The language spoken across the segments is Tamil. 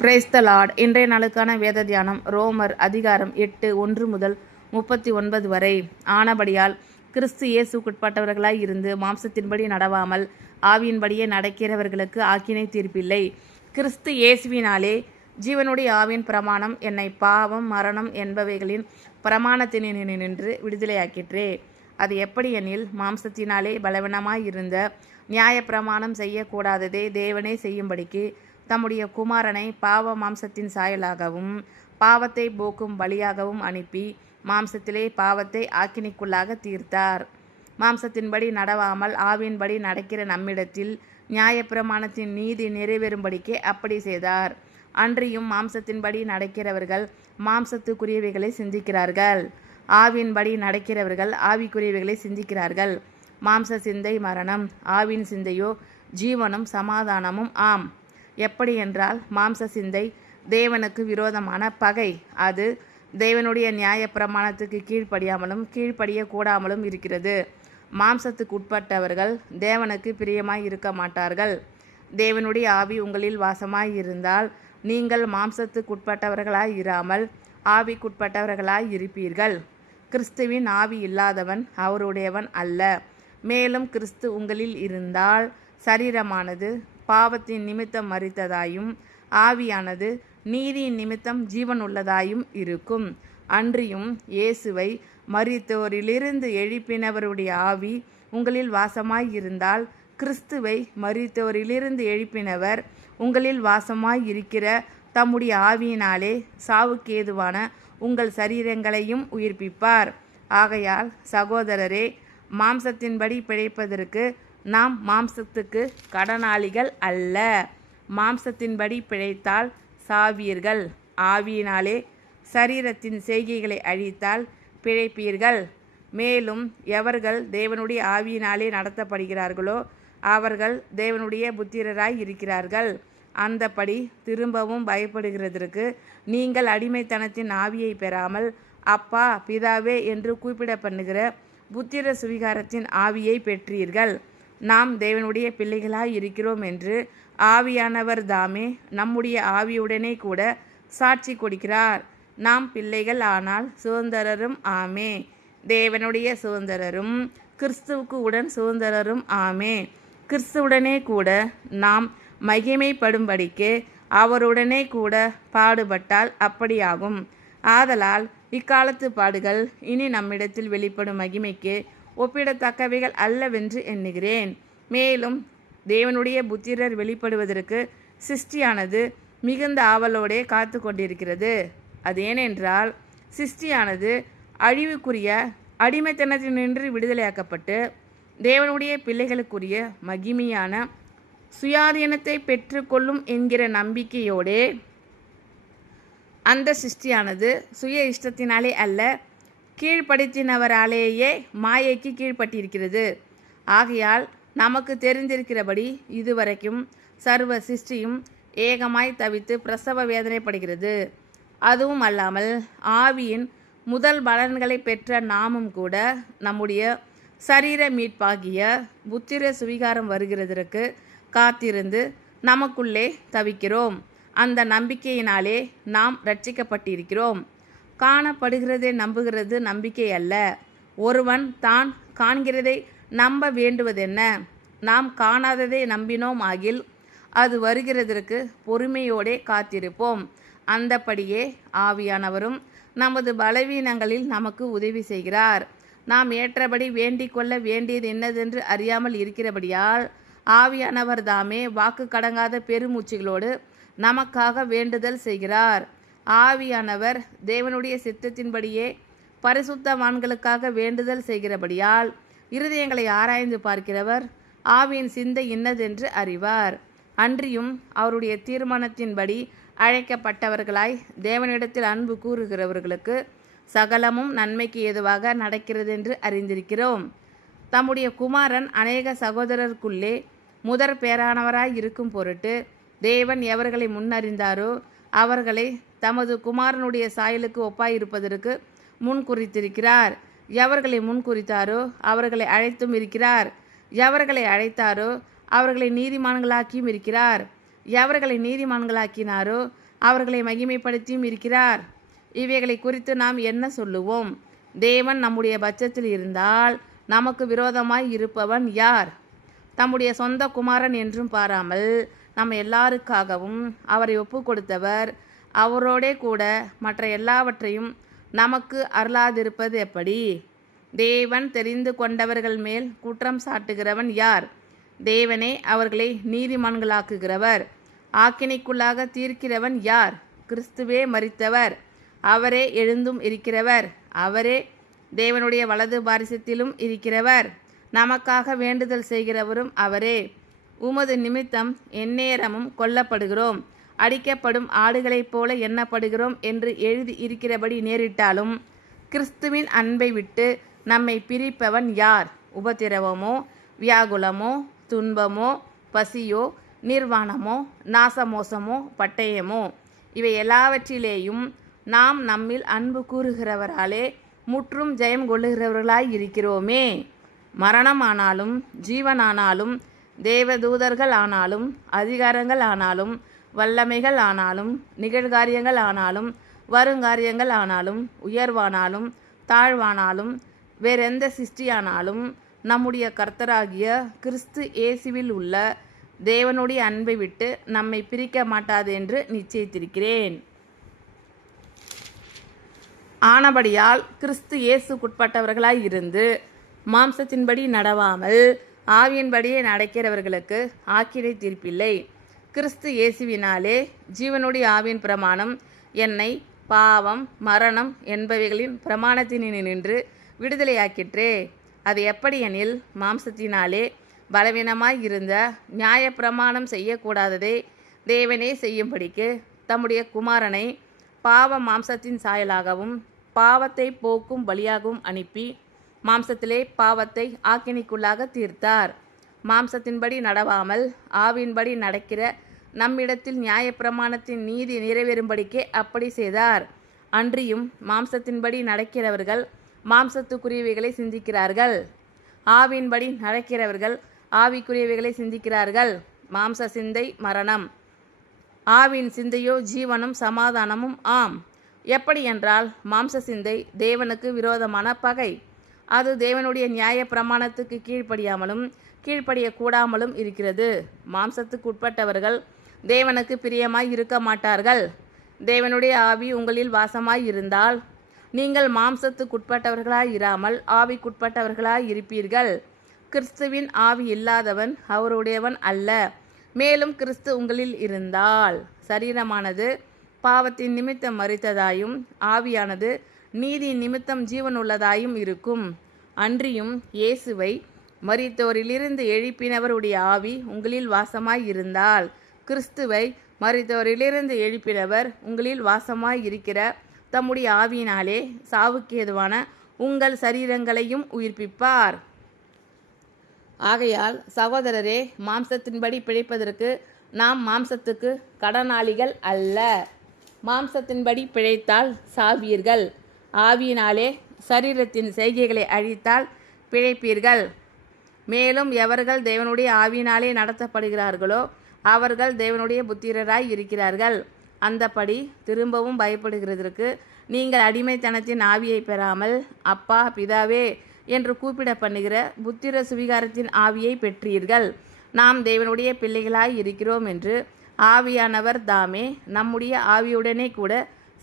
Praise the Lord. இன்றைய நாளுக்கான வேத தியானம் ரோமர் அதிகாரம் 8 1 முதல் 39 வரை. ஆனபடியால் கிறிஸ்து இயேசுக்குட்பட்டவர்களாய் இருந்து மாம்சத்தின்படி நடவாமல் ஆவியின்படியே நடக்கிறவர்களுக்கு ஆக்கினை தீர்ப்பில்லை. கிறிஸ்து இயேசுவினாலே ஜீவனுடைய ஆவியின் பிரமாணம் என்னை பாவம் மரணம் என்பவைகளின் பிரமாணத்தினின்று விடுதலையாக்கிற்றே. அது எப்படி எனில், மாம்சத்தினாலே பலவீனமாயிருந்த நியாயப்பிரமாணம் செய்யக்கூடாததே தேவனே செய்யும்படிக்கு தம்முடைய குமாரனை பாவ மாம்சத்தின் சாயலாகவும் பாவத்தை போக்கும் பலியாகவும் அனுப்பி மாம்சத்திலே பாவத்தை ஆக்கினைக்குள்ளாக தீர்த்தார். மாம்சத்தின்படி நடவாமல் ஆவியின்படி நடக்கிற நம்மிடத்தில் நியாயப்பிரமாணத்தின் நீதி நிறைவேறும்படிக்கே அப்படி செய்தார். அன்றியும் மாம்சத்தின்படி நடக்கிறவர்கள் மாம்சத்துக்குரியவைகளை சிந்திக்கிறார்கள், ஆவியின்படி நடக்கிறவர்கள் ஆவிக்குரியவைகளை சிந்திக்கிறார்கள். மாம்ச சிந்தை மரணம், ஆவின் சிந்தையோ ஜீவனும் சமாதானமும் ஆம். எப்படி என்றால், மாம்ச சிந்தை தேவனுக்கு விரோதமான பகை. அது தேவனுடைய நியாய பிரமாணத்துக்கு கீழ்ப்படியாமலும் கீழ்ப்படிய கூடாமலும் இருக்கிறது. மாம்சத்துக்கு உட்பட்டவர்கள் தேவனுக்கு பிரியமாய் இருக்க மாட்டார்கள். தேவனுடைய ஆவி உங்களில் வாசமாய் இருந்தால் நீங்கள் மாம்சத்துக்குட்பட்டவர்களாய் இராமல் ஆவிக்குட்பட்டவர்களாய் இருப்பீர்கள். கிறிஸ்துவின் ஆவி இல்லாதவன் அவருடையவன் அல்ல. மேலும் கிறிஸ்து உங்களில் இருந்தால் சரீரமானது பாவத்தின் நிமித்தம் மரித்ததாயும் ஆவியானது நீதியின் நிமித்தம் ஜீவன் உள்ளதாயும் இருக்கும். அன்றியும் இயேசுவை மரித்தோரிலிருந்து எழுப்பினவருடைய ஆவி உங்களில் வாசமாய் இருந்தால் கிறிஸ்துவை மரித்தோரிலிருந்து எழுப்பினவர் உங்களில் வாசமாய் இருக்கிற தம்முடைய ஆவியினாலே சாவுக்கு ஏதுவான உங்கள் சரீரங்களையும் உயிர்ப்பிப்பார். ஆகையால் சகோதரரே, மாம்சத்தின்படி பிழைப்பதற்கு நாம் மாம்சத்துக்கு கடனாளிகள் அல்ல. மாம்சத்தின்படி பிழைத்தால் சாவீர்கள், ஆவியினாலே சரீரத்தின் செய்கைகளை அழித்தால் பிழைப்பீர்கள். மேலும் எவர்கள் தேவனுடைய ஆவியினாலே நடத்தப்படுகிறார்களோ அவர்கள் தேவனுடைய புத்திரராய் இருக்கிறார்கள். அந்தபடி திரும்பவும் பயப்படுகிறதற்கு நீங்கள் அடிமைத்தனத்தின் ஆவியை பெறாமல் அப்பா பிதாவே என்று கூப்பிட பண்ணுகிற புத்திர சுவிகாரத்தின் ஆவியை பெற்றீர்கள். நாம் தேவனுடைய பிள்ளைகளாய் இருக்கிறோம் என்று ஆவியானவர் தாமே நம்முடைய ஆவியுடனே கூட சாட்சி கொடுக்கிறார். நாம் பிள்ளைகள் ஆனால் சுதந்திரரும் ஆமே. தேவனுடைய சுதந்திரரும் கிறிஸ்துவுக்கு உடன் சுதந்திரரும் ஆமே. கிறிஸ்துவுடனே கூட நாம் மகிமைப்படும்படிக்கு அவருடனே கூட பாடுபட்டால் அப்படியாகும். ஆதலால் இக்காலத்து பாடுகள் இனி நம்மிடத்தில் வெளிப்படும் மகிமைக்கு ஒப்பிடத்தக்கவைகள் அல்லவென்று எண்ணுகிறேன். மேலும் தேவனுடைய புத்திரர் வெளிப்படுவதற்கு சிருஷ்டியானது மிகுந்த ஆவலோடே காத்து கொண்டிருக்கிறது. அது ஏனென்றால் சிருஷ்டியானது அழிவுக்குரிய அடிமைத்தனத்தினின்று விடுதலையாக்கப்பட்டு தேவனுடைய பிள்ளைகளுக்குரிய மகிமையான சுயாதீனத்தை பெற்றுக்கொள்ளும் என்கிற நம்பிக்கையோடே அந்த சிருஷ்டியானது சுய இஷ்டத்தினாலே அல்ல, கீழ்ப்படுத்தினவராலேயே மாயைக்கு கீழ்ப்பட்டிருக்கிறது. ஆகையால் நமக்கு தெரிந்திருக்கிறபடி இதுவரைக்கும் சர்வ சிருஷ்டியும் ஏகமாய் தவித்து பிரசவ வேதனைப்படுகிறது. அதுவும் அல்லாமல் ஆவியின் முதல் பலன்களை பெற்ற நாமும் கூட நம்முடைய சரீர மீட்பாகிய புத்திர சுவிகாரம் வருகிறதற்கு காத்திருந்து நமக்குள்ளே தவிக்கிறோம். அந்த நம்பிக்கையினாலே நாம் ரட்சிக்கப்பட்டிருக்கிறோம். காணப்படுகிறதை நம்புகிறது நம்பிக்கை அல்ல. ஒருவன் தான் காண்கிறதை நம்ப வேண்டுவதென்ன? நாம் காணாததை நம்பினோம் ஆகில் அது வருகிறதற்கு பொறுமையோடே காத்திருப்போம். அந்தபடியே ஆவியானவரும் நமது பலவீனங்களில் நமக்கு உதவி செய்கிறார். நாம் ஏற்றபடி வேண்டிக் கொள்ள வேண்டியது என்னதென்று அறியாமல் இருக்கிறபடியால் ஆவியானவர் தாமே வாக்கு கடங்காத பெருமூச்சுகளோடு நமக்காக வேண்டுதல் செய்கிறார். ஆவியானவர் தேவனுடைய சித்தத்தின்படியே பரிசுத்தவான்களுக்காக வேண்டுதல் செய்கிறபடியால் இருதயங்களை ஆராய்ந்து பார்க்கிறவர் ஆவியின் சிந்தை இன்னதென்று அறிவார். அன்றியும் அவருடைய தீர்மானத்தின்படி அழைக்கப்பட்டவர்களாய் தேவனிடத்தில் அன்பு கூறுகிறவர்களுக்கு சகலமும் நன்மைக்கு ஏதுவாக நடக்கிறதென்று அறிந்திருக்கிறோம். தம்முடைய குமாரன் அநேக சகோதரருக்குள்ளே முதற் பேரானவராய் இருக்கும் பொருட்டு தேவன் எவர்களை முன்னறிந்தாரோ அவர்களை தமது குமாரனுடைய சாயலுக்கு ஒப்பாயிருப்பதற்கு முன் குறித்திருக்கிறார். எவர்களை முன் குறித்தாரோ அவர்களை அழைத்தும் இருக்கிறார். எவர்களை அழைத்தாரோ அவர்களை நீதிமான்களாக்கியும் இருக்கிறார். எவர்களை நீதிமான்களாக்கினாரோ அவர்களை மகிமைப்படுத்தியும் இருக்கிறார். இவைகளை குறித்து நாம் என்ன சொல்லுவோம்? தேவன் நம்முடைய பட்சத்தில் இருந்தால் நமக்கு விரோதமாய் இருப்பவன் யார்? தம்முடைய சொந்த குமாரன் என்றும் பாராமல் நம்ம எல்லாருக்காகவும் அவரை ஒப்பு கொடுத்தவர் அவரோடே கூட மற்ற எல்லாவற்றையும் நமக்கு அருளாதிருப்பது எப்படி? தேவன் தெரிந்து கொண்டவர்கள் மேல் குற்றம் சாட்டுகிறவன் யார்? தேவனே அவர்களை நீதிமான்களாக்குகிறவர். ஆக்கினைக்குள்ளாக தீர்க்கிறவன் யார்? கிறிஸ்துவே மரித்தவர், அவரே எழுந்தும் இருக்கிறவர், அவரே தேவனுடைய வலது பாரிசத்திலும் இருக்கிறவர், நமக்காக வேண்டுதல் செய்கிறவரும் அவரே. உமது நிமித்தம் எந்நேரமும் கொல்லப்படுகிறோம், அடிக்கப்படும் ஆடுகளைப் போல எண்ணப்படுகிறோம் என்று எழுதி இருக்கிறபடி நேரிட்டாலும் கிறிஸ்துவின் அன்பை விட்டு நம்மை பிரிப்பவன் யார்? உபத்திரவமோ, வியாகுலமோ, துன்பமோ, பசியோ, நிர்வாணமோ, நாசமோசமோ, பட்டயமோ, இவை எல்லாவற்றிலேயும் நாம் நம்மில் அன்பு கூறுகிறவராலே முற்றும் ஜெயம் கொள்ளுகிறவர்களாய் இருக்கிறோமே. மரணமானாலும் ஜீவனானாலும் தேவதூதர்கள் ஆனாலும் அதிகாரங்கள் ஆனாலும் வல்லமைகள் ஆனாலும் நிகழ்காரியங்கள் ஆனாலும் வருங்காரியங்கள் ஆனாலும் உயர்வானாலும் தாழ்வானாலும் வேறெந்த சிருஷ்டியானாலும் நம்முடைய கர்த்தராகிய கிறிஸ்து இயேசுவில் உள்ள தேவனுடைய அன்பை விட்டு நம்மை பிரிக்க மாட்டாது என்று நிச்சயித்திருக்கிறேன். ஆனபடியால் கிறிஸ்து இயேசுக்குட்பட்டவர்களாய் இருந்து மாம்சத்தின்படி நடவாமல் ஆவியின்படியே நடக்கிறவர்களுக்கு ஆக்கினை தீர்ப்பில்லை. கிறிஸ்து இயேசுவினாலே ஜீவனுடைய ஆவியின் பிரமாணம் என்னை பாவம் மரணம் என்பவைகளின் பிரமாணத்தினின்று விடுதலையாக்கிற்றே. அது எப்படியெனில், மாம்சத்தினாலே பலவீனமாய் இருந்த நியாய பிரமாணம் செய்யக்கூடாததை தேவனே செய்யும்படிக்கு தம்முடைய குமாரனை பாவ மாம்சத்தின் சாயலாகவும் பாவத்தை போக்கும் பலியாகவும் அனுப்பி மாம்சத்திலே பாவத்தை ஆக்கினைக்குள்ளாக தீர்த்தார். மாம்சத்தின்படி நடவாமல் ஆவியின்படி நடக்கிற நம்மிடத்தில் நியாயப்பிரமாணத்தின் நீதி நிறைவேறும்படிக்கே அப்படி செய்தார். அன்றியும் மாம்சத்தின்படி நடக்கிறவர்கள் மாம்சத்துக்குரியவைகளை சிந்திக்கிறார்கள், ஆவியின்படி நடக்கிறவர்கள் ஆவிக்குரியவைகளை சிந்திக்கிறார்கள். மாம்ச சிந்தை மரணம், ஆவியின் சிந்தையோ ஜீவனும் சமாதானமும் ஆம். எப்படி என்றால், மாம்ச சிந்தை தேவனுக்கு விரோதமான பகை. அது தேவனுடைய நியாய பிரமாணத்துக்கு கீழ்ப்படியாமலும் கீழ்ப்படியக்கூடாமலும் இருக்கிறது. மாம்சத்துக்கு உட்பட்டவர்கள் தேவனுக்கு பிரியமாய் இருக்க மாட்டார்கள். தேவனுடைய ஆவி உங்களில் வாசமாய் இருந்தால் நீங்கள் மாம்சத்துக்குட்பட்டவர்களாய் இராமல் ஆவிக்குட்பட்டவர்களாய் இருப்பீர்கள். கிறிஸ்துவின் ஆவி இல்லாதவன் அவருடையவன் அல்ல. மேலும் கிறிஸ்து உங்களில் இருந்தால் சரீரமானது பாவத்தின் நிமித்தம் மரித்ததாயும் ஆவியானது நீதி நிமித்தம் ஜீவனுள்ளதாயும் இருக்கும். அன்றியும் இயேசுவை மரித்தோரிலிருந்து எழுப்பினவருடைய ஆவி உங்களில் வாசமாய் இருந்தால் கிறிஸ்துவை மரித்தோரிலிருந்து எழுப்பினவர் உங்களில் வாசமாய் இருக்கிற தம்முடைய ஆவியினாலே சாவுக்கேதுவான உங்கள் சரீரங்களையும் உயிர்ப்பிப்பார். ஆகையால் சகோதரரே, மாம்சத்தின்படி பிழைப்பதற்கு நாம் மாம்சத்துக்கு கடனாளிகள் அல்ல. மாம்சத்தின்படி பிழைத்தால் சாவீர்கள், ஆவியினாலே சரீரத்தின் செய்கைகளை அழித்தால் பிழைப்பீர்கள். மேலும் எவர்கள் தேவனுடைய ஆவியினாலே நடத்தப்படுகிறார்களோ அவர்கள் தேவனுடைய புத்திரராய் இருக்கிறார்கள். அந்தப்படி திரும்பவும் பயப்படுகிறதற்கு நீங்கள் அடிமைத்தனத்தின் ஆவியை பெறாமல் அப்பா பிதாவே என்று கூப்பிட பண்ணுகிற புத்திர சுவிகாரத்தின் ஆவியை பெற்றீர்கள். நாம் தேவனுடைய பிள்ளைகளாய் இருக்கிறோம் என்று ஆவியானவர் தாமே நம்முடைய ஆவியுடனே கூட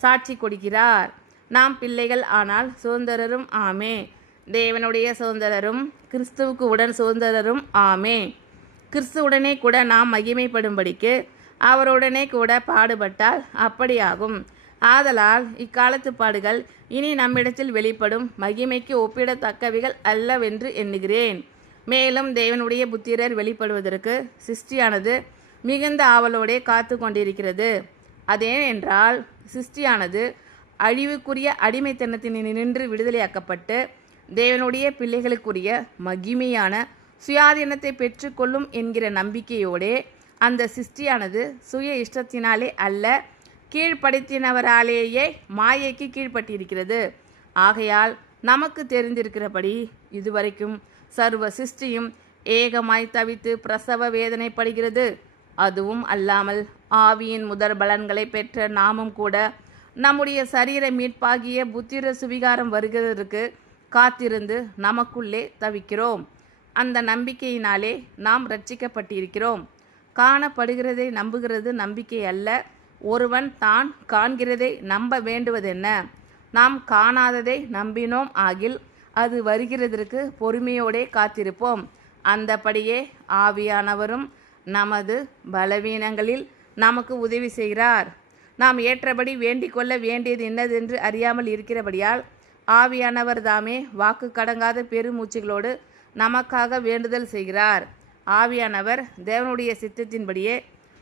சாட்சி கொடுக்கிறார். நாம் பிள்ளைகள் ஆனால் சுதந்திரரும் ஆமே, தேவனுடைய சுதந்திரரும் கிறிஸ்துவுக்கு உடன் சுதந்திரரும் ஆமே. கிறிஸ்துவுடனே கூட நாம் மகிமைப்படும்படிக்கு அவருடனே கூட பாடுபட்டால் அப்படியாகும். ஆதலால் இக்காலத்து பாடுகள் இனி நம்மிடத்தில் வெளிப்படும் மகிமைக்கு ஒப்பிடத்தக்கவைகள் அல்லவென்று எண்ணுகிறேன். மேலும் தேவனுடைய புத்திரர் வெளிப்படுவதற்கு சிருஷ்டியானது மிகுந்த ஆவலோடே காத்து கொண்டிருக்கிறது. அதேனென்றால் சிருஷ்டியானது அழிவுக்குரிய அடிமைத்தனத்தினின்று விடுதலையாக்கப்பட்டு தேவனுடைய பிள்ளைகளுக்குரிய மகிமையான சுயாதீனத்தை பெற்றுக்கொள்ளும் என்கிற நம்பிக்கையோடே அந்த சிருஷ்டியானது சுய இஷ்டத்தினாலே அல்ல, கீழ்ப்படுத்தினவராலேயே மாயைக்கு கீழ்ப்பட்டிருக்கிறது. ஆகையால் நமக்கு தெரிந்திருக்கிறபடி இதுவரைக்கும் சர்வ சிருஷ்டியும் ஏகமாய் தவித்து பிரசவ வேதனைப்படுகிறது. அதுவும் அல்லாமல் ஆவியின் முதற் பலன்களை பெற்ற நாமும் கூட நம்முடைய சரீர மீட்பாகிய புத்திர சுவிகாரம் வருகிறதற்கு காத்திருந்து நமக்குள்ளே தவிக்கிறோம். அந்த நம்பிக்கையினாலே நாம் ரட்சிக்கப்பட்டிருக்கிறோம். காணப்படுகிறதை நம்புகிறது நம்பிக்கை அல்ல, ஒருவன் தான் காண்கிறதை நம்ப வேண்டுவதென்ன? நாம் காணாததை நம்பினோம் ஆகில் அது வருகிறதற்கு பொறுமையோடே காத்திருப்போம். அந்தபடியே ஆவியானவரும் நமது பலவீனங்களில் நமக்கு உதவி செய்கிறார். நாம் ஏற்றபடி வேண்டிக் கொள்ள வேண்டியது இன்னதென்று அறியாமல் இருக்கிறபடியால் ஆவியானவர் தாமே வாக்கு கடங்காத பெருமூச்சுகளோடு நமக்காக வேண்டுதல் செய்கிறார். ஆவியானவர் தேவனுடைய சித்தத்தின்படியே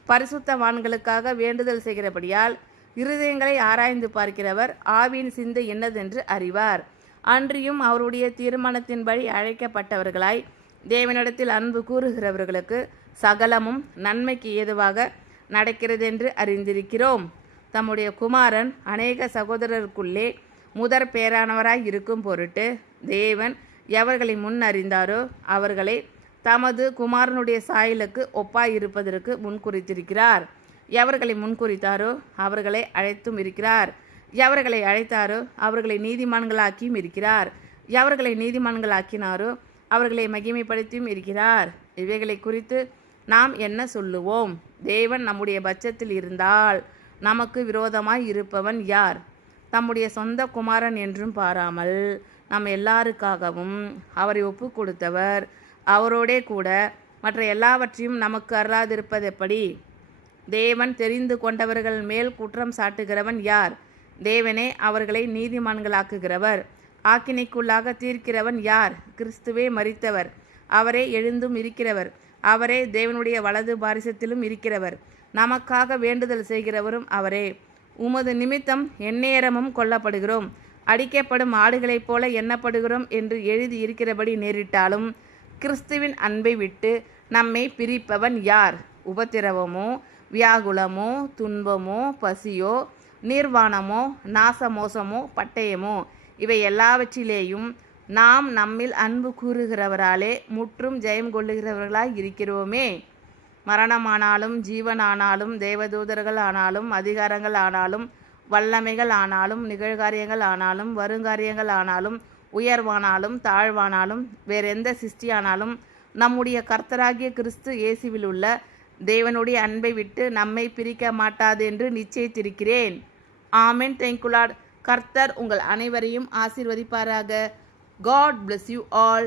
பரிசுத்தவான்களுக்காக வேண்டுதல் செய்கிறபடியால் இருதயங்களை ஆராய்ந்து பார்க்கிறவர் ஆவியின் சிந்தை என்னதென்று அறிவார். அன்றியும் அவருடைய தீர்மானத்தின்படி அழைக்கப்பட்டவர்களாய் தேவனிடத்தில் அன்பு கூறுகிறவர்களுக்கு சகலமும் நன்மைக்கு ஏதுவாக நடக்கிறதென்று அறிந்திருக்கிறோம். தம்முடைய குமாரன் அநேக சகோதரருக்குள்ளே முதற் பேரானவராய் இருக்கும் பொருட்டு தேவன் எவர்களை முன் அறிந்தாரோ அவர்களை தமது குமாரனுடைய சாயலுக்கு ஒப்பாயிருப்பதற்கு முன்குறித்திருக்கிறார். எவர்களை முன்குறித்தாரோ அவர்களை அழைத்தும் இருக்கிறார். எவர்களை அழைத்தாரோ அவர்களை நீதிமான்களாக்கியும் இருக்கிறார். எவர்களை நீதிமான்களாக்கினாரோ அவர்களை மகிமைப்படுத்தியும் இருக்கிறார். இவைகளை குறித்து நாம் என்ன சொல்லுவோம்? தேவன் நம்முடைய பட்சத்தில் இருந்தால் நமக்கு விரோதமாய் இருப்பவன் யார்? தம்முடைய சொந்த குமாரன் என்றும் பாராமல் நம் எல்லாருக்காகவும் அவரை ஒப்பு கொடுத்தவர் அவரோடே கூட மற்ற எல்லாவற்றையும் நமக்கு அருளாதிருப்பது எப்படி? தேவன் தெரிந்து கொண்டவர்கள் மேல் குற்றம் சாட்டுகிறவன் யார்? தேவனே அவர்களை நீதிமான்களாக்குகிறவர். ஆக்கினைக்குள்ளாக தீர்க்கிறவன் யார்? கிறிஸ்துவே மரித்தவர், அவரே எழுந்தும் இருக்கிறவர், அவரே தேவனுடைய வலது பாரிசத்திலும் இருக்கிறவர், நமக்காக வேண்டுதல் செய்கிறவரும் அவரே. உமது நிமித்தம் எந்நேரமும் கொல்லப்படுகிறோம், அடிக்கப்படும் ஆடுகளைப் போல எண்ணப்படுகிறோம் என்று எழுதி இருக்கிறபடி நேரிட்டாலும் கிறிஸ்துவின் அன்பை விட்டு நம்மை பிரிப்பவன் யார்? உபத்திரவமோ, வியாகுலமோ, துன்பமோ, பசியோ, நிர்வாணமோ, நாசமோசமோ, பட்டயமோ, இவை எல்லாவற்றிலேயும் நாம் நம்மில் அன்பு கூறுகிறவராலே முற்றும் ஜெயம் கொள்ளுகிறவர்களாய் இருக்கிறோமே. மரணமானாலும் ஜீவனானாலும் தேவதூதர்கள் ஆனாலும் அதிகாரங்கள் ஆனாலும் வல்லமைகள் ஆனாலும் நிகழ்காரியங்கள் ஆனாலும் வருங்காரியங்கள் ஆனாலும் உயர்வானாலும் தாழ்வானாலும் வேறெந்த சிருஷ்டியானாலும் நம்முடைய கர்த்தராகிய கிறிஸ்து இயேசுவில் உள்ள தேவனுடைய அன்பை விட்டு நம்மை பிரிக்க மாட்டாது என்று நிச்சயித்திருக்கிறேன். ஆமென். Thank you Lord. கர்த்தர் உங்கள் அனைவரையும் ஆசீர்வதிப்பாராக. God bless you all.